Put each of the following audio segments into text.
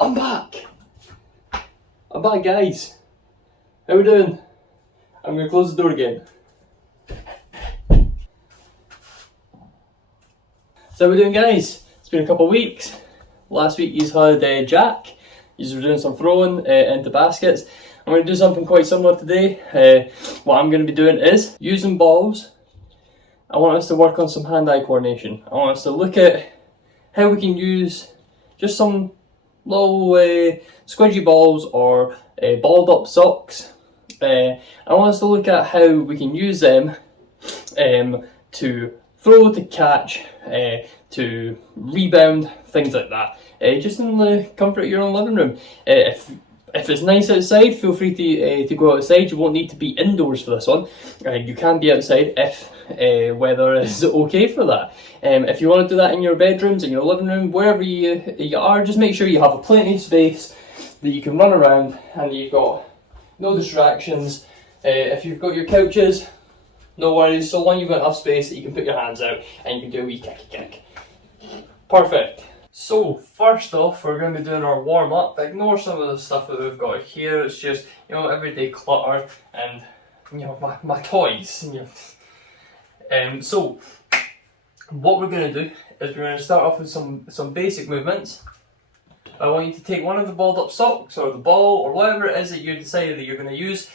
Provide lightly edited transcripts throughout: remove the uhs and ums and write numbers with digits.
I'm back! I'm back, guys. How we doing? I'm gonna close the door again. So how we doing, guys? It's been a couple of weeks. Last week you had Jack. You were doing some throwing into baskets. I'm going to do something quite similar today. What I'm going to be doing is using balls. I want us to work on some hand-eye coordination. I want us to look at how we can use just some little squidgy balls or balled up socks. I want us to look at how we can use them to throw, to catch, to rebound, things like that. Just in the comfort of your own living room. If it's nice outside, feel free to go outside. You won't need to be indoors for this one. You can be outside if weather is okay for that. If you want to do that in your bedrooms, in your living room, wherever you are, just make sure you have plenty of space that you can run around and you've got no distractions. If you've got your couches, no worries, so long you've got enough space that you can put your hands out and you can do a wee kicky kick. Perfect. So first off, we're going to be doing our warm up. Ignore some of the stuff that we've got here. It's just, you know, everyday clutter and, you know, my toys. You know. So what we're going to do is we're going to start off with some basic movements. I want you to take one of the balled up socks or the ball or whatever it is that you decided that you're going to use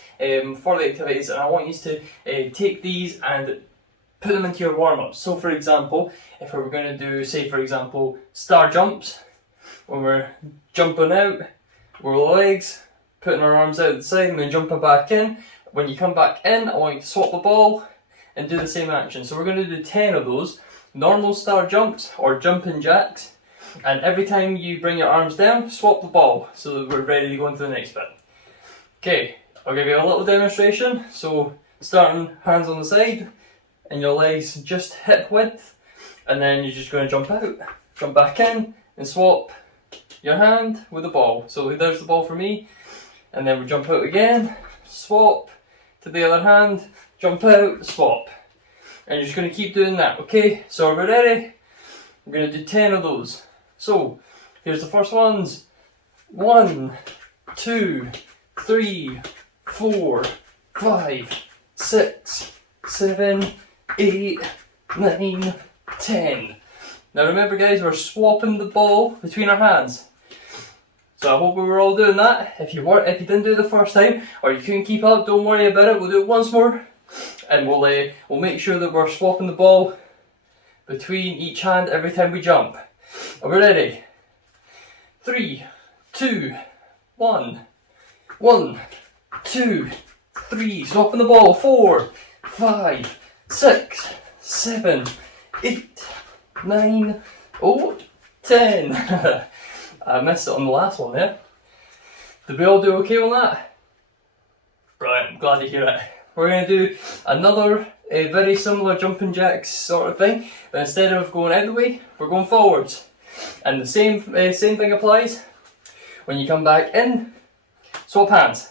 for the activities, and I want you to take these and put them into your warm-ups. So for example, if we were going to do, say for example, star jumps, when we're jumping out with our legs, putting our arms out the side and then jumping back in. When you come back in, I want you to swap the ball and do the same action. So we're going to do 10 of those normal star jumps or jumping jacks. And every time you bring your arms down, swap the ball so that we're ready to go into the next bit. Okay, I'll give you a little demonstration. So starting hands on the side and your legs just hip width, and then you're just going to jump out, jump back in and swap your hand with the ball. So there's the ball for me, and then we jump out again, swap to the other hand, jump out, swap. And you're just going to keep doing that, okay? So are we ready? We're going to do 10 of those. So, here's the first ones. 1, 2, 3, 4, 5, 6, 7, 8, 9, 10. Now remember guys, we're swapping the ball between our hands. So I hope we were all doing that. If you didn't do it the first time, or you couldn't keep up, don't worry about it. We'll do it once more. And we'll make sure that we're swapping the ball between each hand every time we jump. Are we ready? 3, 2, 1. 1, 2, 3. Swapping the ball. 4, 5, 6, 7, 8, 9, 10. I missed it on the last one there. Did we all do okay on that? Brilliant, I'm glad to hear it. We're going to do another very similar jumping jacks sort of thing, but instead of going out the way, we're going forwards. And the same thing applies. When you come back in, swap hands,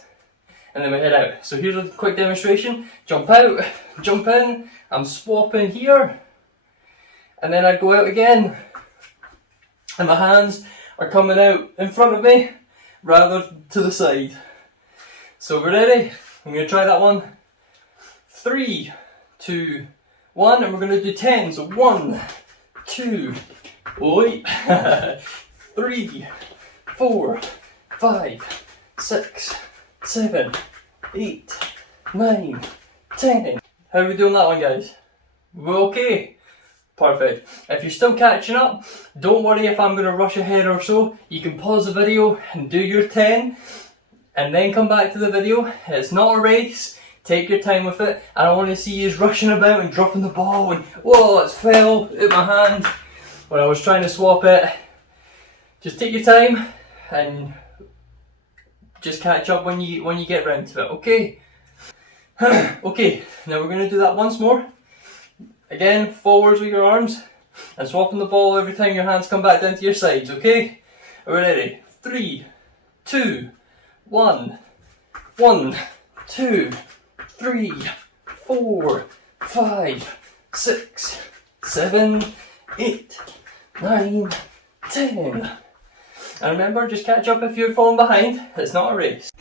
and then we head out. So here's a quick demonstration. Jump out, jump in, I'm swapping here, and then I go out again, and my hands are coming out in front of me rather to the side. So we're ready? I'm going to try that one. 3, 2, 1, and we're going to do 10. So 1, 2, 3, 4, 5, 6, 7, 8, 9, 10. How are we doing that one, guys? We're okay? Perfect. If you're still catching up, don't worry if I'm going to rush ahead or so. You can pause the video and do your 10 and then come back to the video. It's not a race. Take your time with it. I don't want to see you rushing about and dropping the ball and whoa, it fell in my hand when I was trying to swap it. Just take your time and just catch up when you get round to it, okay? Okay, now we're going to do that once more. Again, forwards with your arms and swapping the ball every time your hands come back down to your sides, okay? Are we ready? 3, 2, 1. 1, 2, 3, 4, 5, 6, 7, 8, 9, 10. And remember, just catch up if you're falling behind. It's not a race.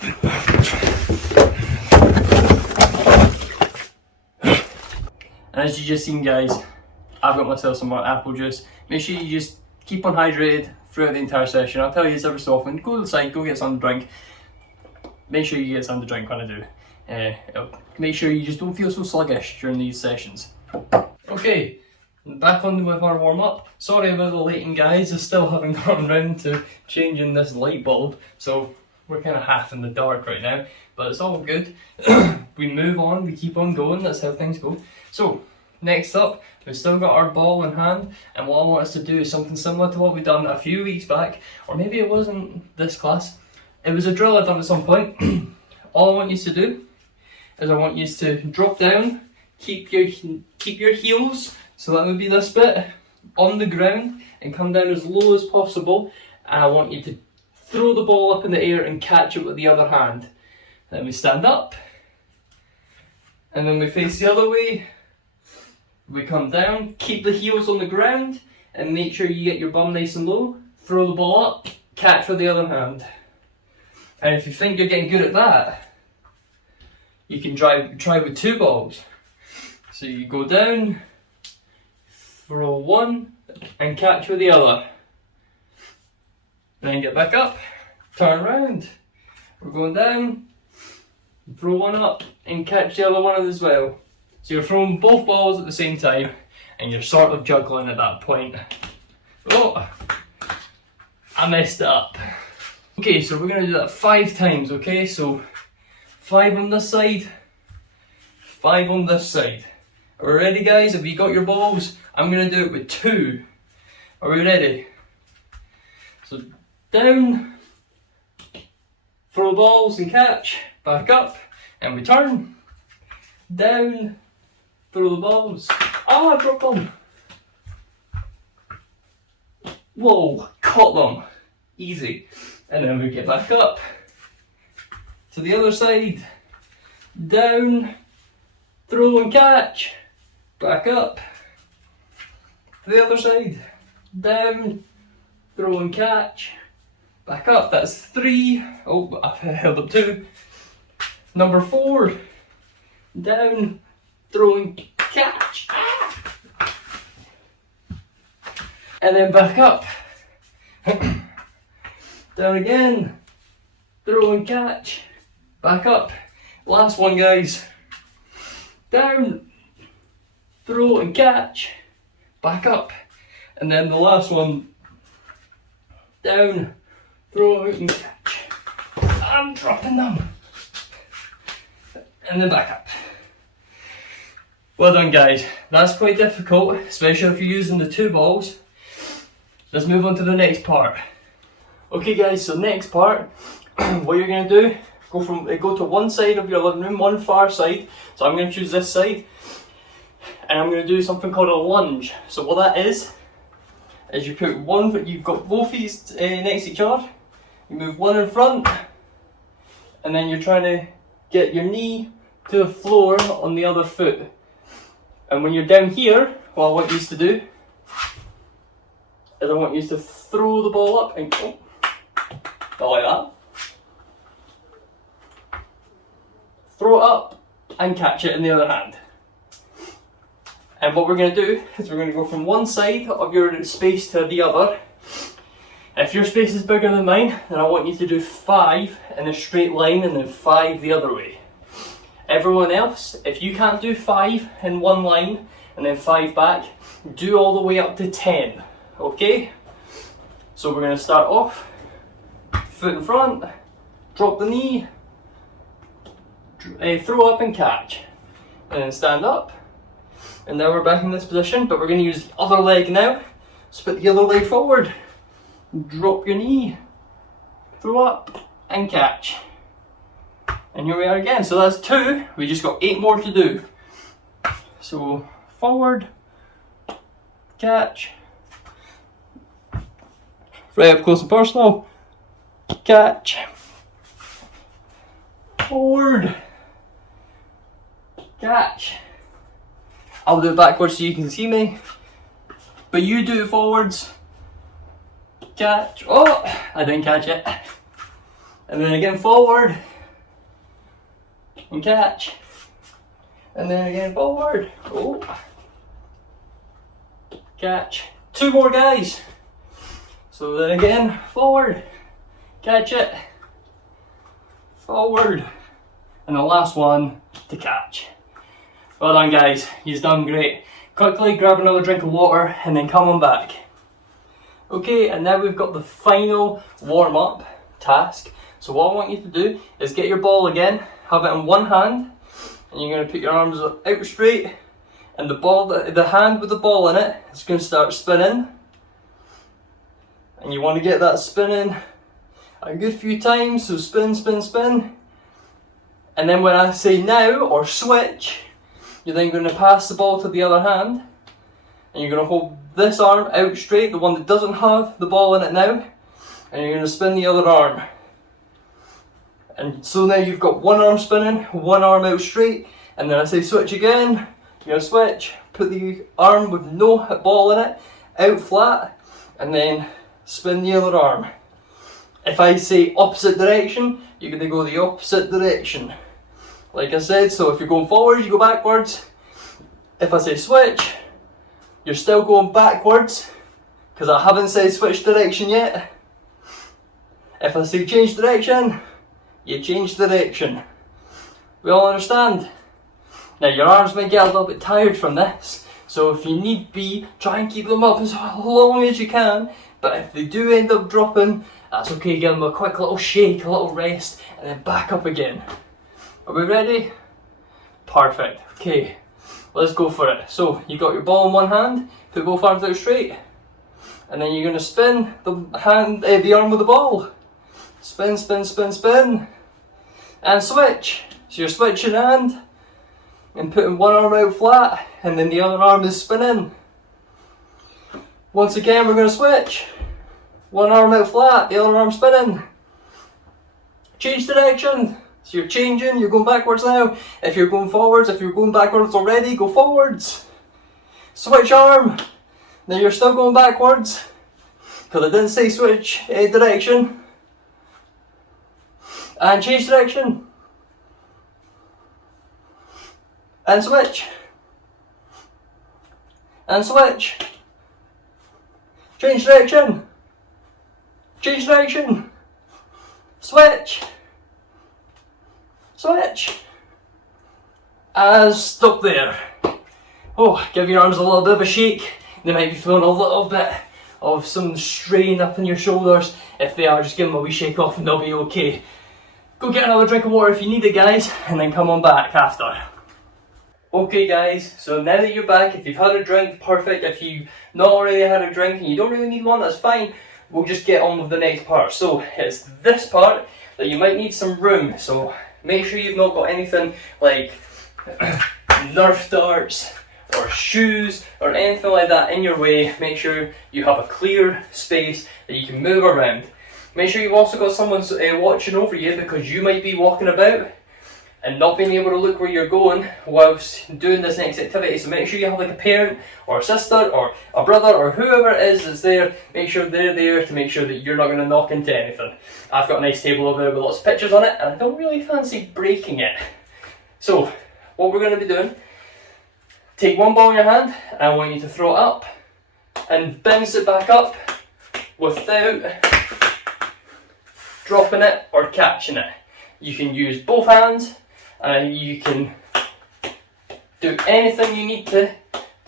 And as you just seen, guys, I've got myself some more apple juice. Make sure you just keep on hydrated throughout the entire session. I'll tell you this every so often. Go outside, go get something to drink. Make sure you get something to drink when I do. Make sure you just don't feel so sluggish during these sessions. Okay, back on with our warm up. Sorry about the lighting, guys. I still haven't gotten round to changing this light bulb, so we're kind of half in the dark right now, but it's all good. We move on, we keep on going, that's how things go. So, next up, we've still got our ball in hand, and what I want us to do is something similar to what we done a few weeks back, or maybe it wasn't this class. It was a drill I done at some point. All I want you to do is I want you to drop down, keep your heels, so that would be this bit, on the ground, and come down as low as possible, and I want you to throw the ball up in the air and catch it with the other hand. Then we stand up, and then we face the other way. We come down, keep the heels on the ground, and make sure you get your bum nice and low. Throw the ball up, catch with the other hand. And if you think you're getting good at that, you can try with two balls. So you go down, throw one, and catch with the other. Then get back up, turn around. We're going down, throw one up, and catch the other one as well. So you're throwing both balls at the same time, and you're sort of juggling at that point. Oh, I messed it up. Okay, so we're going to do that 5 times, okay? So 5 on this side, 5 on this side. Are we ready, guys? Have you got your balls? I'm going to do it with 2. Are we ready? So down, throw balls and catch, back up, and we turn. Down, throw the balls. Oh, I dropped them. Whoa, caught them. Easy. And then we get back up to the other side. Down, throw and catch, back up to the other side. Down, throw and catch, back up. That's 3. Oh, I've held up 2. Number 4. Down, throw and catch. And then back up. Down again, throw and catch, back up. Last one, guys. Down, throw and catch, back up. And then the last one, down, throw and catch. I'm dropping them. And then back up. Well done, guys. That's quite difficult, especially if you're using the 2 balls. Let's move on to the next part. Okay, guys, so next part, what you're going to do, go to one side of your living room, one far side. So I'm going to choose this side, and I'm going to do something called a lunge. So what that is you put one, you've got both feet next to each other, you move one in front, and then you're trying to get your knee to the floor on the other foot. And when you're down here, what I want you to do is I want you to throw the ball up and go. Not like that. Throw it up and catch it in the other hand. And what we're going to do is we're going to go from one side of your space to the other. If your space is bigger than mine, then I want you to do 5 in a straight line and then 5 the other way. Everyone else, if you can't do 5 in one line and then 5 back, do all the way up to 10. Okay? So we're going to start off, foot in front, drop the knee, throw up and catch, and then stand up. And now we're back in this position, but we're going to use the other leg now. So put the other leg forward, drop your knee, throw up and catch. And here we are again. So that's 2, we just got 8 more to do. So forward, catch, right up close and personal, catch, forward, catch. I'll do it backwards so you can see me, but you do it forwards, catch, oh, I didn't catch it. And then again forward, and catch. And then again forward, oh, catch. 2 more guys. So then again, forward, catch it, forward, and the last one to catch. Well done guys, you've done great. Quickly grab another drink of water and then come on back. Okay, and now we've got the final warm-up task. So what I want you to do is get your ball again, have it in one hand, and you're going to put your arms out straight, and the hand with the ball in it is going to start spinning. And you want to get that spinning a good few times, so spin, spin, spin. And then when I say now or switch, you're then going to pass the ball to the other hand, and you're going to hold this arm out straight, the one that doesn't have the ball in it now, and you're going to spin the other arm. And so now you've got one arm spinning, one arm out straight, and then I say switch again, you're going to switch, put the arm with no ball in it out flat, and then spin the other arm. If I say opposite direction, you're going to go the opposite direction. Like I said, so if you're going forwards, you go backwards. If I say switch, you're still going backwards, because I haven't said switch direction yet. If I say change direction, you change direction. We all understand? Now your arms might get a little bit tired from this, so if you need be, try and keep them up as long as you can. But if they do end up dropping, that's okay, give them a quick little shake, a little rest, and then back up again. Are we ready? Perfect. Okay, let's go for it. So you got your ball in one hand, put both arms out straight, and then you're going to spin the arm with the ball. Spin, spin, spin, spin, and switch. So you're switching hand and putting one arm out flat, and then the other arm is spinning. Once again, we're going to switch. One arm out flat, the other arm spinning. Change direction. So you're changing, you're going backwards now. If you're going forwards, if you're going backwards already, go forwards. Switch arm. Now you're still going backwards, because I didn't say switch direction. And change direction. And switch. And switch. Change direction. Change direction. Switch. Switch. And stop there. Oh, give your arms a little bit of a shake. They might be feeling a little bit of some strain up in your shoulders. If they are, just give them a wee shake off and they'll be okay. Go get another drink of water if you need it guys, and then come on back after. Okay guys, so now that you're back, if you've had a drink, perfect. If you've not already had a drink and you don't really need one, that's fine. We'll just get on with the next part. So it's this part that you might need some room. So make sure you've not got anything like Nerf darts or shoes or anything like that in your way. Make sure you have a clear space that you can move around. Make sure you've also got someone watching over you, because you might be walking about and not being able to look where you're going whilst doing this next activity. So make sure you have like a parent or a sister or a brother or whoever it is that's there. Make sure they're there to make sure that you're not going to knock into anything. I've got a nice table over there with lots of pictures on it, and I don't really fancy breaking it. So what we're going to be doing, take one ball in your hand, and I want you to throw it up and bounce it back up without dropping it or catching it. You can use both hands, and you can do anything you need to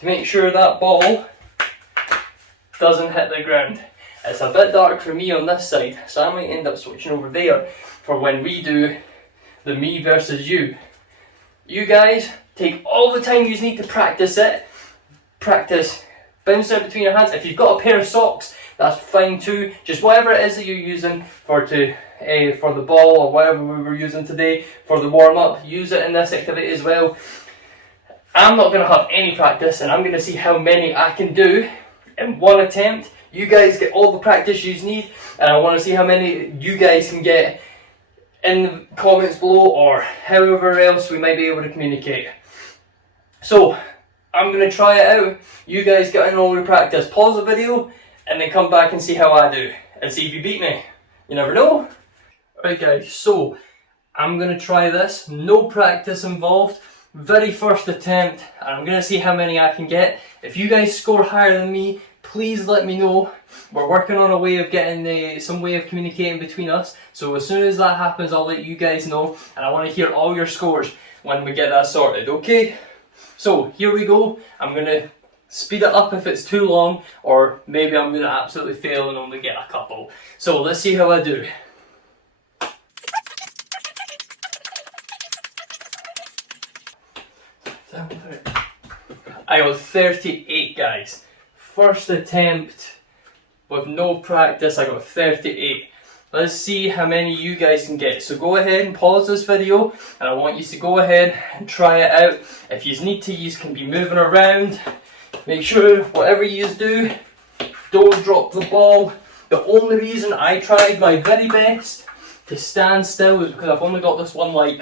make sure that ball doesn't hit the ground. It's a bit dark for me on this side, so I might end up switching over there for when we do the me versus you. You guys take all the time you need to practice it. Practice bouncing it between your hands. If you've got a pair of socks, that's fine too. Just whatever it is that you're using for the ball or whatever we were using today for the warm-up, use it in this activity as well. I'm not going to have any practice, and I'm going to see how many I can do in one attempt. You guys get all the practice you need, and I want to see how many you guys can get in the comments below, or however else we might be able to communicate. So I'm going to try it out. You guys get in all your practice. Pause the video, and then come back and see how I do, and see if you beat me. You never know. Right guys, so I'm going to try this, no practice involved, very first attempt, and I'm going to see how many I can get. If you guys score higher than me, please let me know. We're working on a way of getting some way of communicating between us, so as soon as that happens I'll let you guys know, and I want to hear all your scores when we get that sorted, okay? So here we go. I'm going to speed it up if it's too long, or maybe I'm going to absolutely fail and only get a couple. So let's see how I do. I got 38 guys. First attempt with no practice, I got 38. Let's see how many you guys can get. So go ahead and pause this video, and I want you to go ahead and try it out. If you need to, you can be moving around. Make sure whatever you do, don't drop the ball. The only reason I tried my very best to stand still is because I've only got this one light,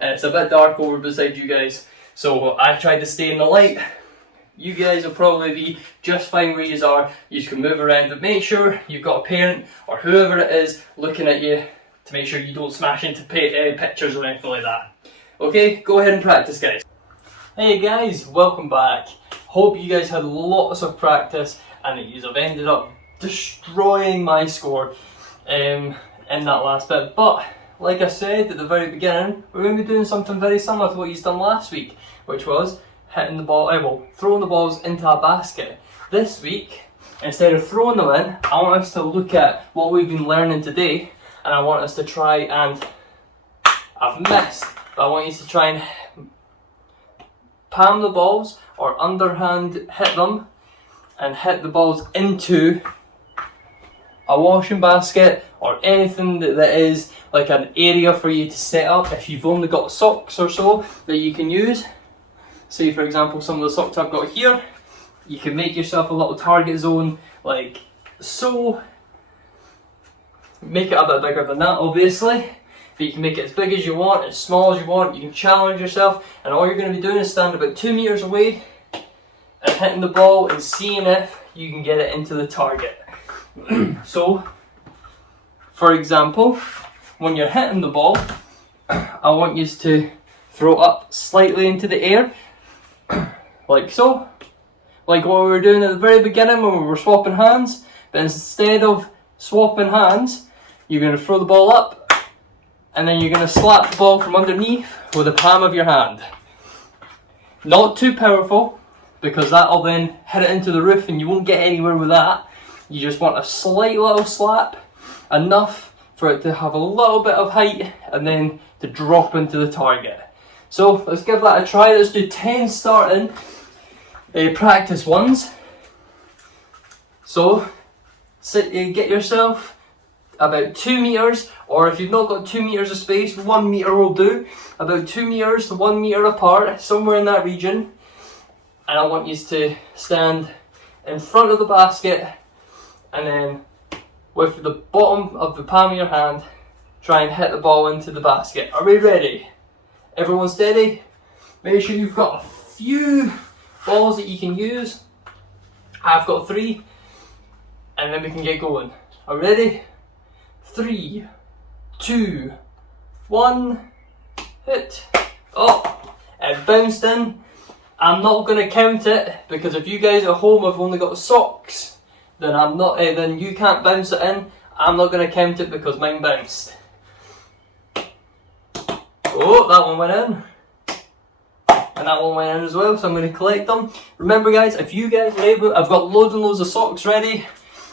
and it's a bit dark over beside you guys. So I tried to stay in the light. You guys will probably be just fine where you are. You can move around, but make sure you've got a parent or whoever it is looking at you to make sure you don't smash into pictures or anything like that. Okay, go ahead and practice, guys. Hey guys, welcome back. Hope you guys had lots of practice and that you have ended up destroying my score in that last bit. But like I said at the very beginning, we're going to be doing something very similar to what you've done last week, which was hitting the ball, throwing the balls into a basket. This week, instead of throwing them in, I want us to look at what we've been learning today, and I want us to try and, I've missed, but I want you to try and palm the balls or underhand hit them and hit the balls into a washing basket or anything that is like an area for you to set up. If you've only got socks or so that you can use, say for example some of the socks I've got here, you can make yourself a little target zone like so. Make it a bit bigger than that obviously, but you can make it as big as you want, as small as you want. You can challenge yourself, and all you're going to be doing is stand about 2 meters away and hitting the ball and seeing if you can get it into the target. So for example, when you're hitting the ball, I want you to throw up slightly into the air, like so, like what we were doing at the very beginning when we were swapping hands. But instead of swapping hands, you're going to throw the ball up, and then you're going to slap the ball from underneath with the palm of your hand. Not too powerful, because that'll then hit it into the roof and you won't get anywhere with that. You just want a slight little slap, enough for it to have a little bit of height and then to drop into the target. So let's give that a try. Let's do 10 starting practice ones. So get yourself about 2 meters, or if you've not got 2 meters of space, 1 meter will do. About 2 meters to 1 meter apart, somewhere in that region. And I want you to stand in front of the basket, and then with the bottom of the palm of your hand, try and hit the ball into the basket. Are we ready? Everyone steady? Make sure you've got a few balls that you can use. I've got 3, and then we can get going. Are we ready? 3, 2, 1, hit. Oh, it bounced in. I'm not going to count it, because if you guys at home have only got socks, then then you can't bounce it in. I'm not going to count it because mine bounced. Oh, that one went in. And that one went in as well, so I'm going to collect them. Remember guys, if you guys are able, I've got loads and loads of socks ready.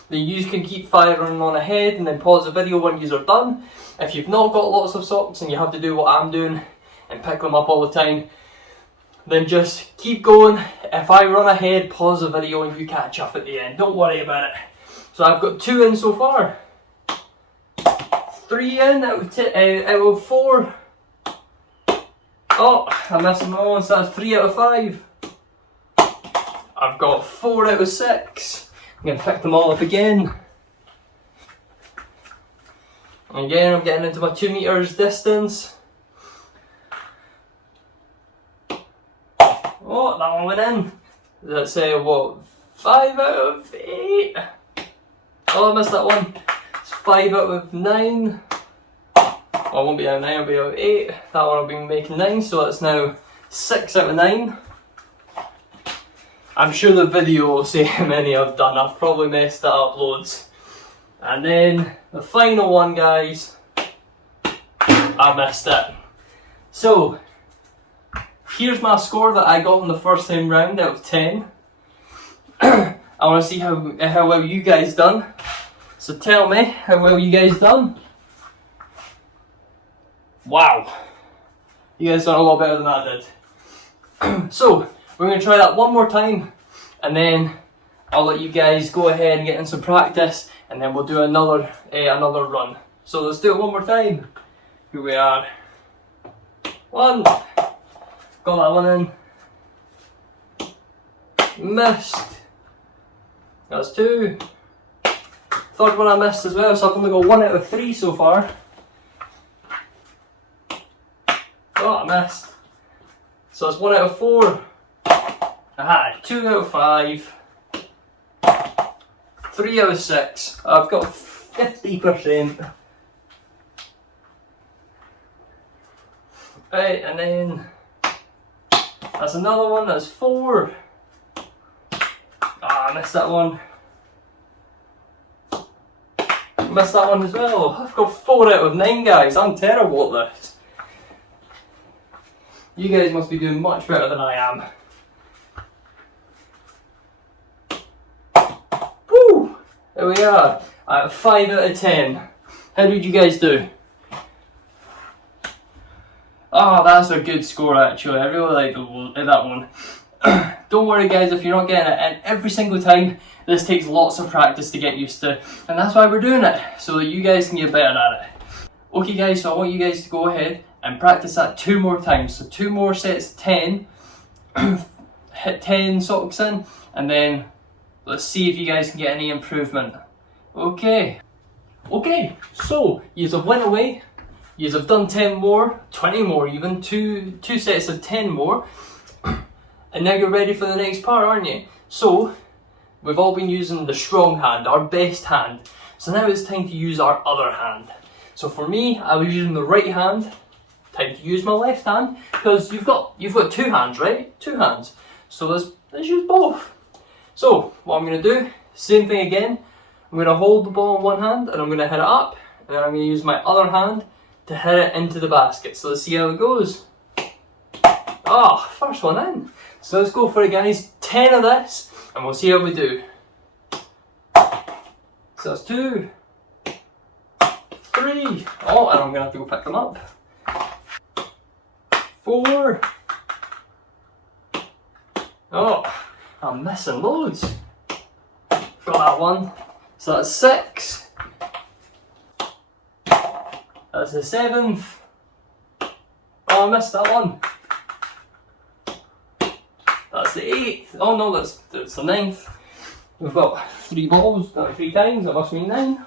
Then you can keep firing on ahead and then pause the video when you are done. If you've not got lots of socks and you have to do what I'm doing and pick them up all the time, then just keep going. If I run ahead, pause the video and you catch up at the end. Don't worry about it. So I've got 2 in so far. 3 in out of 4. Oh, I'm missing my one, so that's 3 out of 5. I've got 4 out of 6. I'm going to pick them all up again. And again, I'm getting into my 2 meters distance. Oh, that one went in. Let's say what, 5 out of 8. Oh, I missed that one. It's 5 out of 9. Oh, it won't be out of 9, it'll be out of 8. That one will be making 9, so it's now 6 out of 9. I'm sure the video will say how many I've done. I've probably messed that up loads. And then the final one, guys, I missed it. So, here's my score that I got on the first time round out of 10. I want to see how well you guys done. So tell me how well you guys done. Wow. You guys done a lot better than I did. So, we're going to try that one more time. And then I'll let you guys go ahead and get in some practice. And then we'll do another run. So let's do it one more time. Here we are. 1. Got that one in. Missed. That's 2. Third one I missed as well, so I've only got 1 out of 3 so far. Oh, I missed. So it's 1 out of 4. Aha, 2 out of 5. 3 out of 6. I've got 50%. Right, and then that's another one, that's 4. Ah, I missed that one. Missed that one as well. I've got 4 out of 9, guys. I'm terrible at this. You guys must be doing much better than I am. Woo! There we are. 5 out of 10. How did you guys do? Oh, that's a good score actually. I really like that one. Don't worry guys if you're not getting it in every single time. This takes lots of practice to get used to, and that's why we're doing it, so that you guys can get better at it. Okay guys, so I want you guys to go ahead and practice that 2 more times. So 2 more sets of 10, hit 10 socks in, and then let's see if you guys can get any improvement. Okay, so you have went away, you have done 10 more, 20 more even, two sets of 10 more, and now you're ready for the next part, aren't you? So, we've all been using the strong hand, our best hand. So now it's time to use our other hand. So for me, I was using the right hand. Time to use my left hand, because you've got 2 hands, right? 2 hands. So let's use both. So what I'm going to do, same thing again. I'm going to hold the ball in one hand and I'm going to hit it up, and then I'm going to use my other hand to hit it into the basket. So let's see how it goes. Ah, first one in. So let's go for it, guys. 10 of this, and we'll see how we do. So that's 2, 3. Oh, and I'm gonna have to go pick them up. 4. Oh, I'm missing loads. Got that one. So that's 6. That's the 7th. Oh, I missed that one. That's the 8th. Oh no, that's the 9th. We've got 3 balls, done it 3 times, that must mean 9.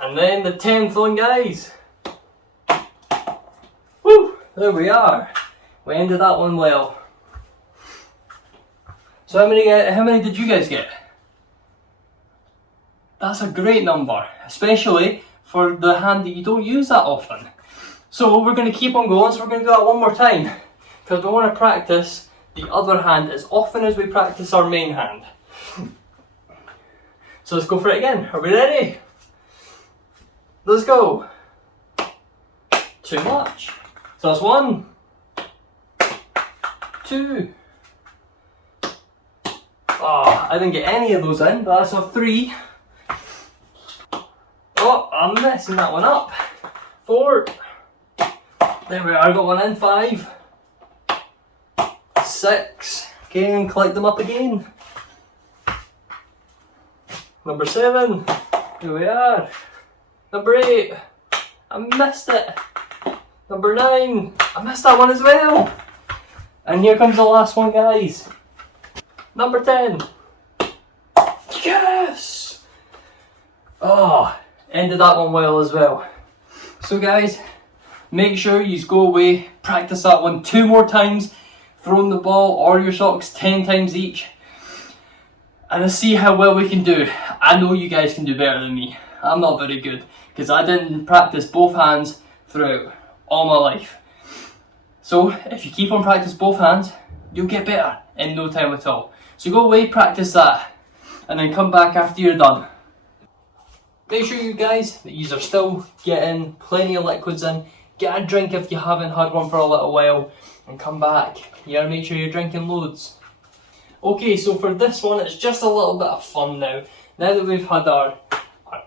And then the 10th one, guys. Woo! There we are. We ended that one well. So how many did you guys get? That's a great number, especially for the hand that you don't use that often. So we're going to keep on going, so we're going to do that one more time, because we want to practice the other hand as often as we practice our main hand. So let's go for it again. Are we ready? Let's go. Too much. So that's 1, 2. Oh, I didn't get any of those in, but that's a 3. Oh, I'm messing that one up. 4. There we are, I got one in. 5. 6. Okay, and collect them up again. Number 7. Here we are. Number 8. I missed it. Number 9. I missed that one as well. And here comes the last one, guys. Number 10. Yes! Oh, ended that one well as well. So guys, make sure you go away, practice that one 2 more times, throwing the ball or your socks 10 times each. and let's see how well we can do. I know you guys can do better than me. I'm not very good because I didn't practice both hands throughout all my life. So if you keep on practice both hands, you'll get better in no time at all. So go away, practice that, and then come back after you're done. Make sure you guys that you are still getting plenty of liquids in. Get a drink if you haven't had one for a little while, and come back. You gotta make sure you're drinking loads. Okay, so for this one, it's just a little bit of fun now. Now that we've had our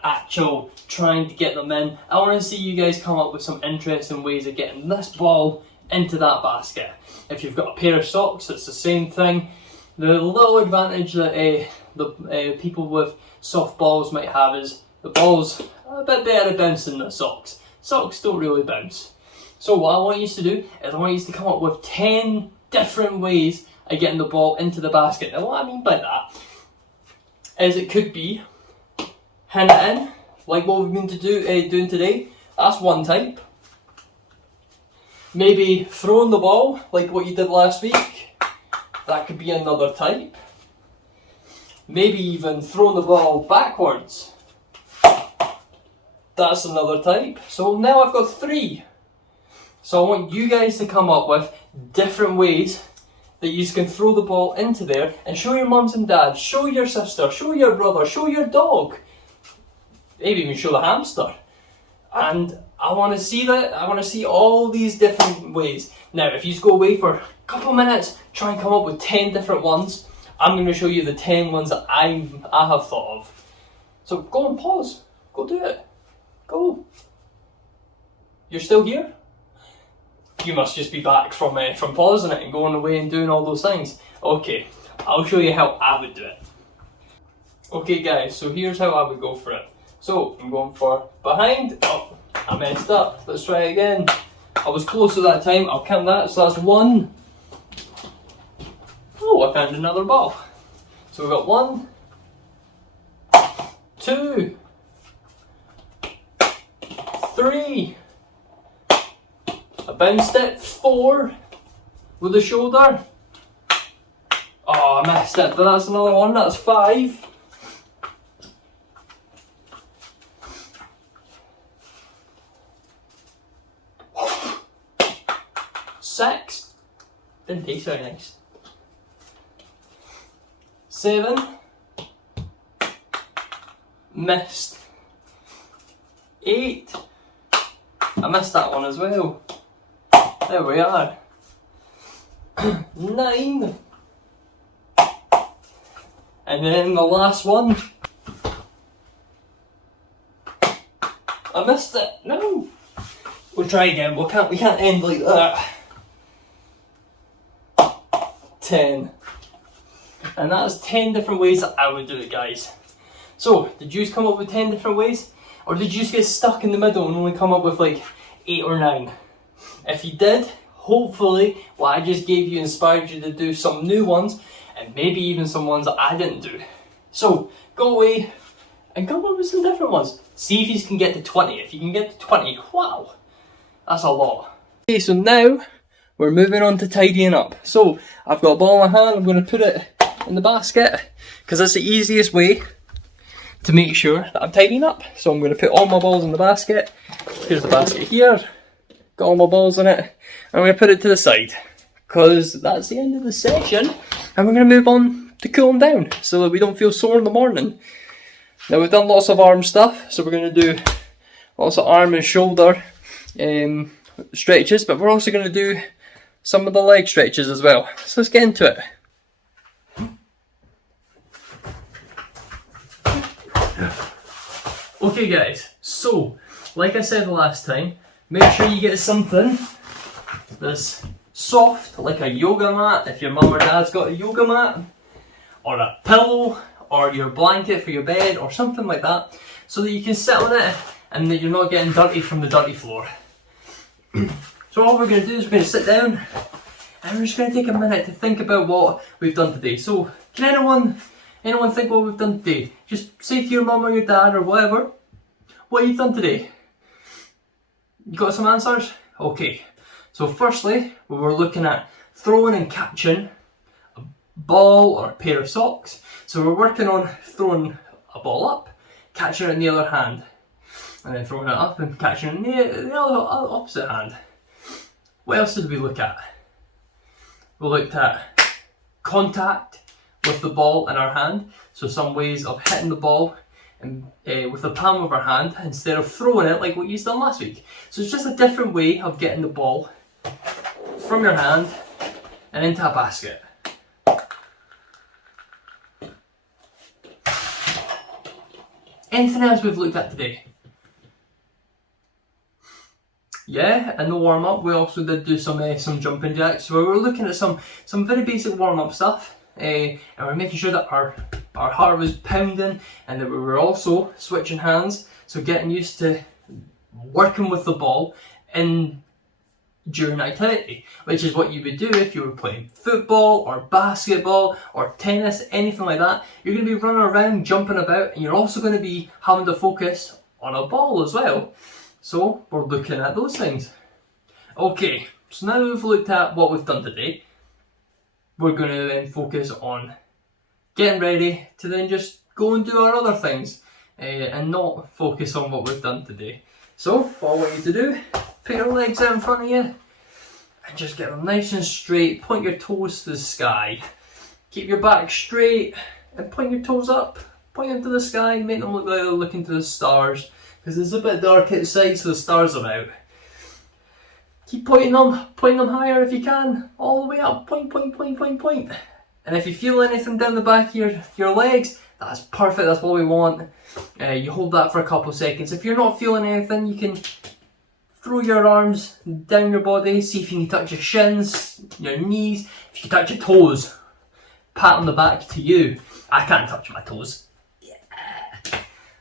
actual trying to get them in, I want to see you guys come up with some interesting ways of getting this ball into that basket. If you've got a pair of socks, it's the same thing. The little advantage that the people with soft balls might have is the ball's a bit better at bouncing than the socks. Socks don't really bounce. So what I want you to do is I want you to come up with 10 different ways of getting the ball into the basket. Now what I mean by that is it could be hand it in, like what we've been doing today. That's one type. Maybe throwing the ball, like what you did last week. That could be another type. Maybe even throwing the ball backwards. That's another type. So now I've got 3. So I want you guys to come up with different ways that you can throw the ball into there and show your mums and dads, show your sister, show your brother, show your dog. Maybe even show the hamster. And I want to see that. I want to see all these different ways. Now, if you go away for a couple minutes, try and come up with 10 different ones. I'm going to show you the 10 ones that I have thought of. So go and pause. Go do it. Go. You're still here? You must just be back from pausing it and going away and doing all those things. Okay, I'll show you how I would do it. Okay guys, so here's how I would go for it. So, I'm going for behind. Oh, I messed up. Let's try again. I was closer that time. I'll count that. So that's 1. Oh, I found another ball. So we've got 1, 2, 3. I bounced it. 4 with the shoulder. Oh, I messed it, but that's another one. That's 5. 6. Didn't taste very nice. 7. Missed. 8. I missed that one as well. There we are. 9. And then the last one. I missed it. No. We'll try again. We can't end like that. 10. And that's 10 different ways that I would do it, guys. So, did you come up with 10 different ways? Or did you just get stuck in the middle and only come up with like 8 or 9? If you did, hopefully what I just gave you inspired you to do some new ones, and maybe even some ones that I didn't do. So, go away and come up with some different ones. See if you can get to 20. If you can get to 20, wow, that's a lot. Okay, so now we're moving on to tidying up. So, I've got a ball in my hand, I'm going to put it in the basket, because that's the easiest way to make sure that I'm tidying up. So I'm going to put all my balls in the basket. Here's the basket here, got all my balls in it, and I'm going to put it to the side, because that's the end of the session, and we're going to move on to cool them down, so that we don't feel sore in the morning. Now we've done lots of arm stuff, so we're going to do lots of arm and shoulder stretches, but we're also going to do some of the leg stretches as well. So let's get into it. Okay guys, so like I said last time, make sure you get something that's soft, like a yoga mat, if your mum or dad's got a yoga mat, or a pillow, or your blanket for your bed, or something like that, so that you can sit on it and that you're not getting dirty from the dirty floor. So all we're going to do is we're going to sit down and we're just going to take a minute to think about what we've done today. So can anyone think what we've done today? Just say to your mum or your dad or whatever, what you've done today. You got some answers? Okay. So firstly, we were looking at throwing and catching ball or a pair of socks. So we're working on throwing a ball up, catching it in the other hand, and then throwing it up and catching it in the other opposite hand. What else did we look at? We looked at contact with the ball in our hand, so some ways of hitting the ball and, with the palm of our hand instead of throwing it like what you done last week. So it's just a different way of getting the ball from your hand and into a basket. Anything else we've looked at today? Yeah, in the warm up we also did do some jumping jacks. So we were looking at some very basic warm up stuff, and we're making sure that our heart was pounding and that we were also switching hands. So getting used to working with the ball during activity, which is what you would do if you were playing football or basketball or tennis, anything like that. You're going to be running around, jumping about, and you're also going to be having to focus on a ball as well. So we're looking at those things. Okay, so now we've looked at what we've done today, we're going to then focus on getting ready to then just go and do our other things and not focus on what we've done today. So what I want you to do, put your legs out in front of you and just get them nice and straight. Point your toes to the sky. Keep your back straight and point your toes up. Point them to the sky, make them look like they're looking to the stars, because it's a bit dark outside so the stars are out. Keep pointing them higher if you can, all the way up. Point, point, point, point, point. And if you feel anything down the back of your legs, that's perfect, that's what we want. You hold that for a couple of seconds. If you're not feeling anything, you can throw your arms down your body, see if you can touch your shins, your knees, if you can touch your toes. Pat on the back to you. I can't touch my toes. Yeah.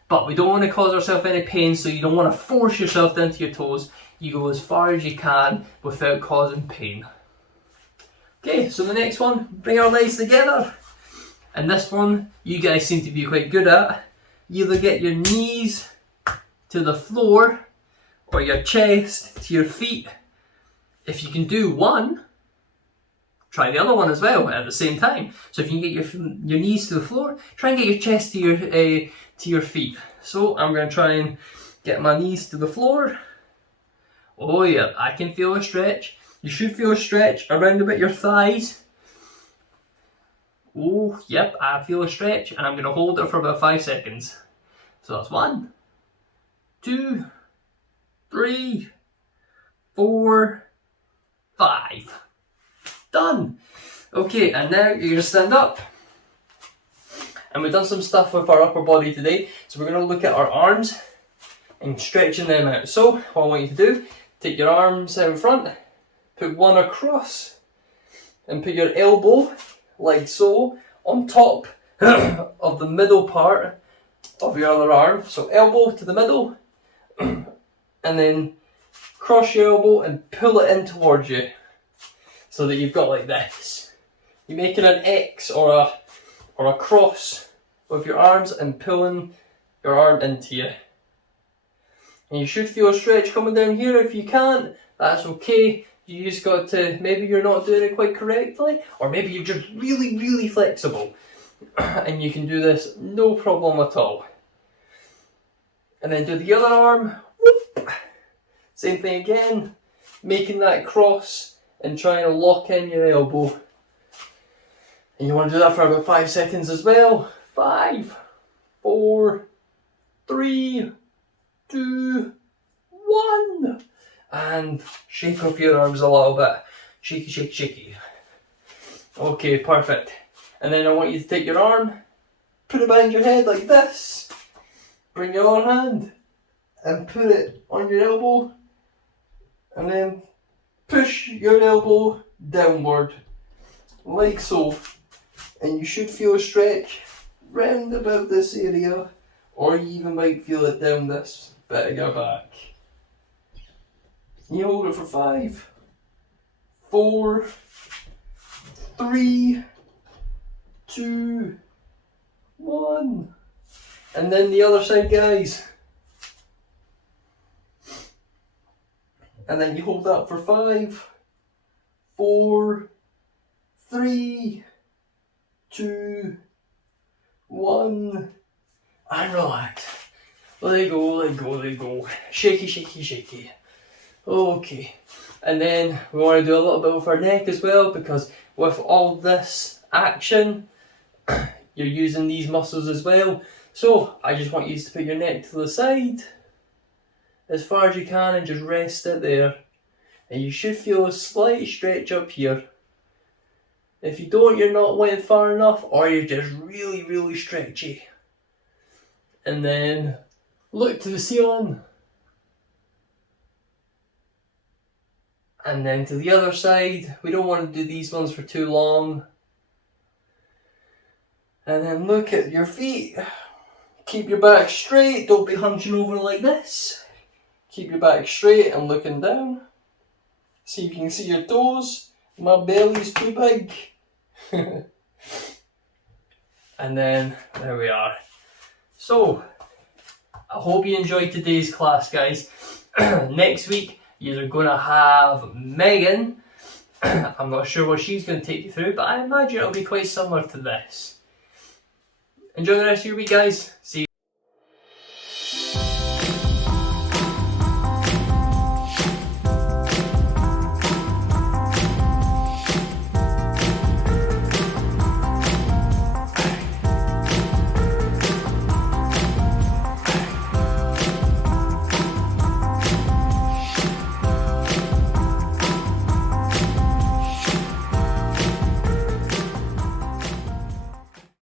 But we don't want to cause ourselves any pain, so you don't want to force yourself down to your toes. You go as far as you can without causing pain. Okay, so the next one, bring our legs together. And this one, you guys seem to be quite good at. You either get your knees to the floor or your chest to your feet. If you can do one, try the other one as well at the same time. So if you can get your knees to the floor, try and get your chest to your feet. So I'm going to try and get my knees to the floor. Oh yeah, I can feel a stretch. You should feel a stretch around about your thighs. Oh, yep, I feel a stretch, and I'm going to hold it for about 5 seconds. So that's 1, 2, 3, 4, 5. Done. Okay, and now you're going to stand up. And we've done some stuff with our upper body today, so we're going to look at our arms and stretching them out. So what I want you to do, take your arms out in front, put one across, and put your elbow, like so, on top of the middle part of your other arm. So elbow to the middle, and then cross your elbow and pull it in towards you, so that you've got like this. You're making an X or a cross with your arms and pulling your arm into you. And you should feel a stretch coming down here. If you can't, that's okay. You just got to, maybe you're not doing it quite correctly, or maybe you're just really, really flexible. And you can do this no problem at all. And then do the other arm. Whoop. Same thing again. Making that cross and trying to lock in your elbow. And you want to do that for about 5 seconds as well. 5, 4, 3, 2, 1. And shake off your arms a little bit. Shaky, shaky, shaky. Okay, perfect. And then I want you to take your arm, put it behind your head like this. Bring your other hand and put it on your elbow. And then push your elbow downward, like so. And you should feel a stretch round about this area, or you even might feel it down this bit of your back. You hold it for 5, 4, 3, 2, 1. And then the other side, guys. And then you hold that for 5, 4, 3, 2, 1, and relax. Let go, let go, let go. Shaky, shaky, shaky. Okay. And then we want to do a little bit with our neck as well, because with all this action, you're using these muscles as well. So I just want you to put your neck to the side as far as you can and just rest it there. And you should feel a slight stretch up here. If you don't, you're not went far enough, or you're just really, really stretchy. And then look to the ceiling. And then to the other side. We don't want to do these ones for too long. And then look at your feet. Keep your back straight, don't be hunching over like this. Keep your back straight and looking down. See if you can see your toes. My belly's too big. And then, there we are. So, I hope you enjoyed today's class, guys. Next week, you're going to have Megan. I'm not sure what she's going to take you through, but I imagine it'll be quite similar to this. Enjoy the rest of your week, guys. See you.